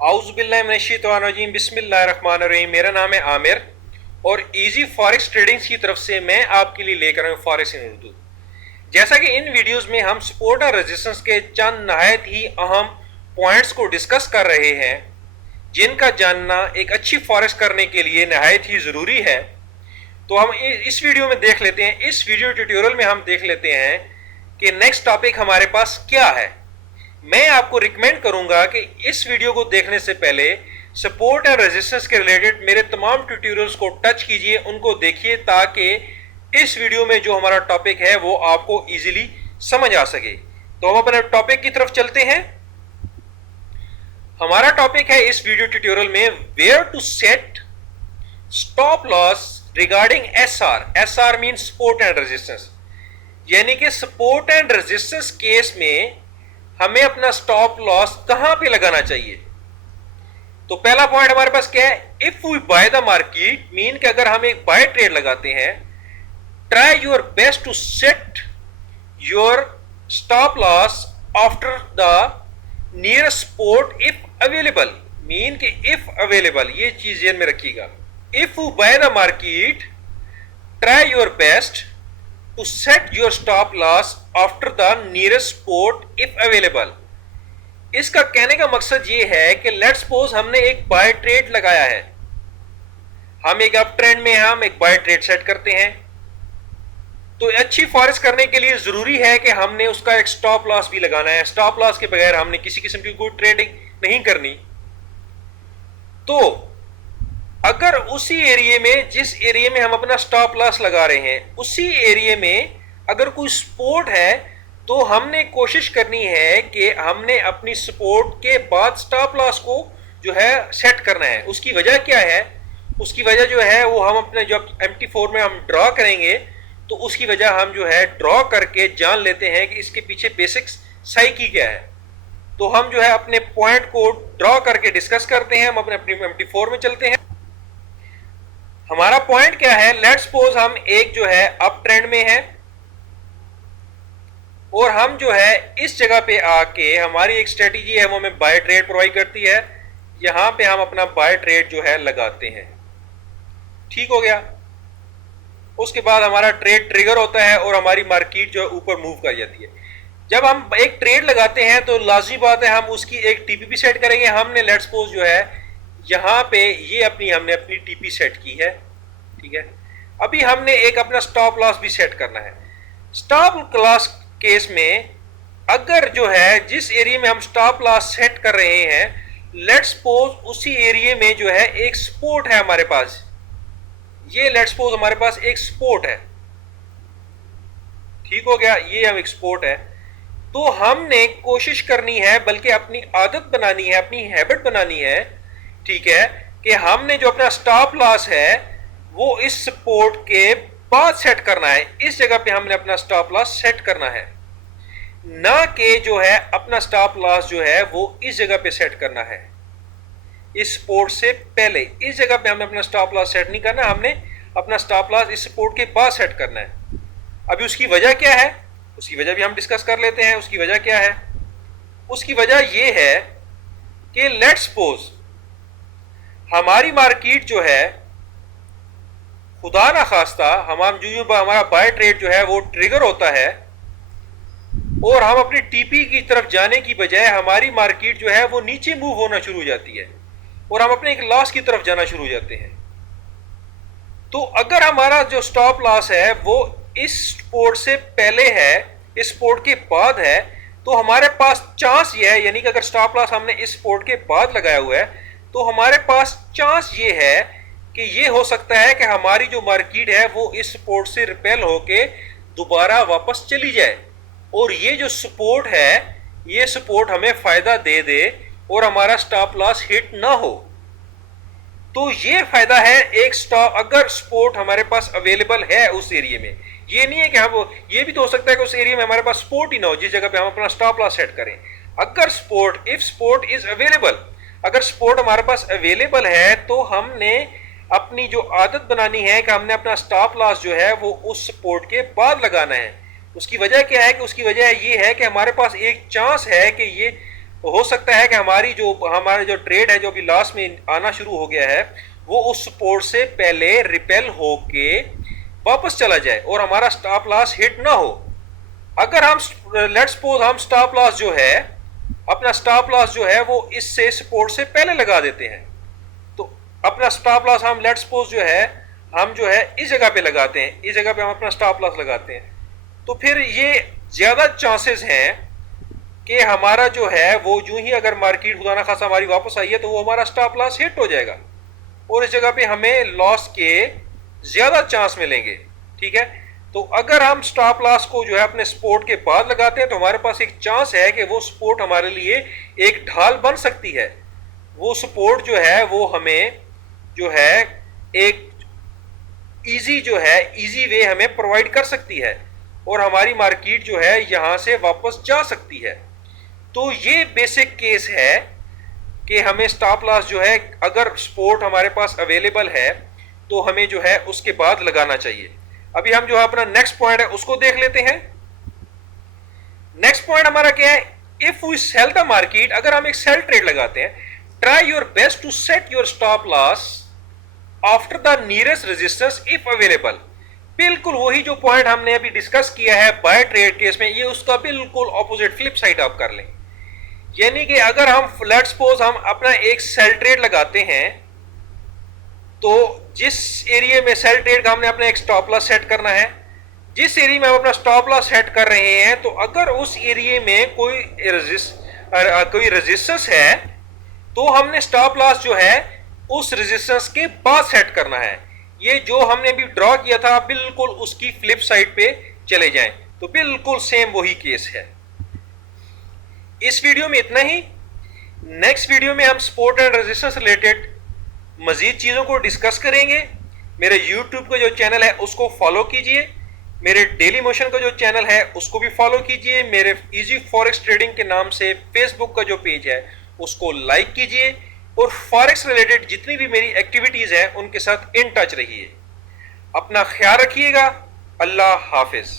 आउज़ुबिल्लाहिमिनश्शैतानिर्रजीम बिस्मिल्लाहिर्रहमानिर्रहीम। मेरा नाम है आमिर और इजी फॉरेक्स ट्रेडिंग्स की तरफ से मैं आपके लिए लेकर आया हूँ फॉरेक्स इन उर्दू। जैसा कि इन वीडियोस में हम सपोर्ट और रेजिस्टेंस के चंद नहायत ही अहम पॉइंट्स को डिस्कस कर रहे हैं, जिनका जानना एक अच्छी फॉरेक्स करने के लिए नहायत ही ज़रूरी है। तो हम इस वीडियो में देख लेते हैं, इस वीडियो ट्यूटोरियल में हम देख लेते हैं कि नेक्स्ट टॉपिक हमारे पास क्या है। मैं आपको रिकमेंड करूंगा कि इस वीडियो को देखने से पहले सपोर्ट एंड रेजिस्टेंस के रिलेटेड मेरे तमाम ट्यूटोरियल्स को टच कीजिए, उनको देखिए, ताकि इस वीडियो में जो हमारा टॉपिक है वो आपको इजीली समझ आ सके। तो हम अपने टॉपिक की तरफ चलते हैं। हमारा टॉपिक है इस वीडियो ट्यूटोरियल में where to set stop loss regarding SR. SR mean support and resistance, यानी कि सपोर्ट एंड रेजिस्टेंस केस में हमें अपना स्टॉप लॉस कहां पे लगाना चाहिए। तो पहला पॉइंट हमारे पास क्या है, if we buy the market mean कि अगर हम एक बाय ट्रेड लगाते हैं, try your best to set your stop loss after the nearest support if available. Mean कि इफ अवेलेबल, ये चीज ध्यान में रखिएगा। If we buy the market, try your best to set your stop loss after the nearest support if available। इसका कहने का मकसद ये है कि लेट्स सपोज हमने एक बाय ट्रेड लगाया है, हम एक अप ट्रेंड में हम एक बाय ट्रेड सेट करते हैं। तो अच्छी फॉरेक्स करने के लिए जरूरी है कि हमने उसका एक स्टॉप लॉस भी लगाना है। स्टॉप लॉस के बगैर हमने किसी किस्म की कोई ट्रेडिंग नहीं करनी। तो अगर उसी एरिया में, जिस एरिया में हम अपना स्टॉप लॉस लगा रहे हैं, उसी एरिया में अगर कोई सपोर्ट है, तो हमने कोशिश करनी है कि हमने अपनी सपोर्ट के बाद स्टॉप लॉस को जो है सेट करना है। उसकी वजह क्या है? उसकी वजह जो है वो हम अपने जब MT4 में हम ड्रॉ करेंगे, तो उसकी वजह हम जो है ड्रॉ करके जान लेते हैं कि इसके पीछे बेसिक्स साइकी क्या है। तो हम जो है अपने पॉइंट को ड्रॉ करके डिस्कस करते हैं। हम अपनी MT4 में चलते हैं। हमारा पॉइंट क्या है, लेट्स सपोज हम एक जो है अप ट्रेंड में है और हम जो है इस जगह पे आके हमारी एक स्ट्रेटेजी है, वो हमें बाय ट्रेड प्रोवाइड करती है। यहां पे हम अपना बाय ट्रेड जो है लगाते हैं। ठीक हो गया। उसके बाद हमारा ट्रेड ट्रिगर होता है और हमारी मार्केट जो है ऊपर मूव कर जाती है। जब हम एक ट्रेड लगाते हैं तो लाजमी बात है हम उसकी एक टीपीपी सेट करेंगे। हमने लेट्स सपोज जो है यहां पे ये हमने अपनी टीपी सेट की है। ठीक है। अभी हमने एक अपना स्टॉप लॉस भी सेट करना है। स्टॉप लॉस केस में अगर जो है जिस एरिया में हम स्टॉप लॉस सेट कर रहे हैं, लेट्स सपोज उसी एरिया में जो है एक सपोर्ट है हमारे पास। ये लेट्स सपोज हमारे पास एक सपोर्ट है। ठीक हो गया। ये हम एक सपोर्ट है। तो हमने कोशिश करनी है, बल्कि अपनी आदत बनानी है, अपनी हैबिट बनानी है, ठीक है, कि हमने जो अपना स्टॉप लॉस है वो इस सपोर्ट के बाद सेट करना है। इस जगह पे हमने अपना स्टॉप लॉस सेट करना है, ना कि जो है अपना स्टॉप लॉस जो है वो इस जगह पे सेट करना है। इस सपोर्ट से पहले इस जगह पे हमने अपना स्टॉप लॉस सेट नहीं करना, हमने अपना स्टॉप लॉस इस सपोर्ट के बाद सेट करना है। अभी उसकी वजह क्या है, उसकी वजह भी हम डिस्कस कर लेते हैं। उसकी वजह क्या है? उसकी वजह यह है कि लेट्स सपोज हमारी मार्केट जो है, खुदा ना खास्ता हमारा बाय ट्रेड जो है वो ट्रिगर होता है और हम अपनी टीपी की तरफ जाने की बजाय हमारी मार्केट जो है वो नीचे मूव होना शुरू हो जाती है और हम अपने एक लॉस की तरफ जाना शुरू हो जाते हैं। तो अगर हमारा जो स्टॉप लॉस है वो इस सपोर्ट से पहले है, इस सपोर्ट के बाद है, तो हमारे पास चांस ये है, यानी कि अगर स्टॉप लॉस हमने इस सपोर्ट के बाद लगाया हुआ है, तो हमारे पास चांस ये है कि ये हो सकता है कि हमारी जो मार्केट है वो इस सपोर्ट से रिपेल होके दोबारा वापस चली जाए और ये जो सपोर्ट है, ये सपोर्ट हमें फायदा दे दे और हमारा स्टॉप लॉस हिट ना हो। तो ये फायदा है एक स्टॉप, अगर सपोर्ट हमारे पास अवेलेबल है उस एरिया में। ये नहीं है कि हम, ये भी तो हो सकता है कि उस एरिया में हमारे पास सपोर्ट ही ना हो जिस जगह पे हम अपना स्टॉप लॉस सेट करें। अगर support, if support is available, अगर सपोर्ट हमारे पास अवेलेबल है, तो हमने अपनी जो आदत बनानी है कि हमने अपना स्टॉप लॉस जो है वो उस सपोर्ट के बाद लगाना है। उसकी वजह क्या है? कि उसकी वजह ये है कि हमारे पास एक चांस है कि ये हो सकता है कि हमारा जो ट्रेड है जो अभी लास्ट में आना शुरू हो गया है वो उस सपोर्ट से पहले रिपेल होके वापस चला जाए और हमारा स्टॉप लॉस हिट ना हो। अगर हम लेट्स सपोज हम स्टॉप लॉस जो है अपना स्टॉप लॉस जो है वो इससे सपोर्ट से पहले लगा देते हैं, तो अपना स्टॉप लॉस हम लेट्स सपोज हम जो है इस जगह पे लगाते हैं, इस जगह पे हम अपना स्टॉप लॉस लगाते हैं, तो फिर ये ज्यादा चांसेस हैं कि हमारा जो है वो यूं ही अगर मार्केट खुदा ना खासा हमारी वापस आई है तो वो हमारा स्टॉप लॉस हिट हो जाएगा और इस जगह पे हमें लॉस के ज्यादा चांस मिलेंगे। ठीक है, तो अगर हम स्टॉप लॉस को जो है अपने सपोर्ट के बाद लगाते हैं तो हमारे पास एक चांस है कि वो सपोर्ट हमारे लिए एक ढाल बन सकती है। वो सपोर्ट जो है वो हमें जो है एक इजी वे हमें प्रोवाइड कर सकती है और हमारी मार्केट जो है यहां से वापस जा सकती है। तो ये बेसिक केस है कि हमें स्टॉप लॉस जो है अगर सपोर्ट हमारे पास अवेलेबल है तो हमें जो है उसके बाद लगाना चाहिए। अभी हम जो है अपना नेक्स्ट पॉइंट है उसको देख लेते हैं। नेक्स्ट पॉइंट हमारा क्या है, if we sell the market, अगर हम एक सेल ट्रेड लगाते हैं, try your best to set your stop loss after the nearest resistance if available. बिल्कुल वही जो पॉइंट हमने अभी डिस्कस किया है बाय ट्रेड केस में, ये उसका बिल्कुल ऑपोजिट फ्लिप साइड आप कर लें। यानी कि अगर हम लेट्स सपोज हम अपना एक सेल ट्रेड लगाते हैं तो जिस एरिया में सेल ट्रेड का हमने अपना एक स्टॉप लॉस सेट करना है, जिस एरिया में हम अपना स्टॉप लॉस सेट कर रहे हैं, तो अगर उस एरिया में कोई रेजिस्टेंस है तो हमने स्टॉप लॉस जो है उस रेजिस्टेंस के बाद सेट करना है। ये जो हमने अभी ड्रॉ किया था बिल्कुल उसकी फ्लिप साइड पे चले जाएं, तो बिल्कुल सेम वही केस है। इस वीडियो में इतना ही। नेक्स्ट वीडियो में हम सपोर्ट एंड रेजिस्टेंस रिलेटेड मजीद चीजों को डिस्कस करेंगे। मेरे YouTube का जो चैनल है उसको फॉलो कीजिए, मेरे डेली मोशन का जो चैनल है उसको भी फॉलो कीजिए, मेरे इजी फॉरेक्स ट्रेडिंग के नाम से फेसबुक का जो पेज है उसको लाइक कीजिए और फॉरेक्स रिलेटेड जितनी भी मेरी एक्टिविटीज है उनके साथ इन टच रहिए। अपना ख्याल रखिएगा। अल्लाह हाफिज।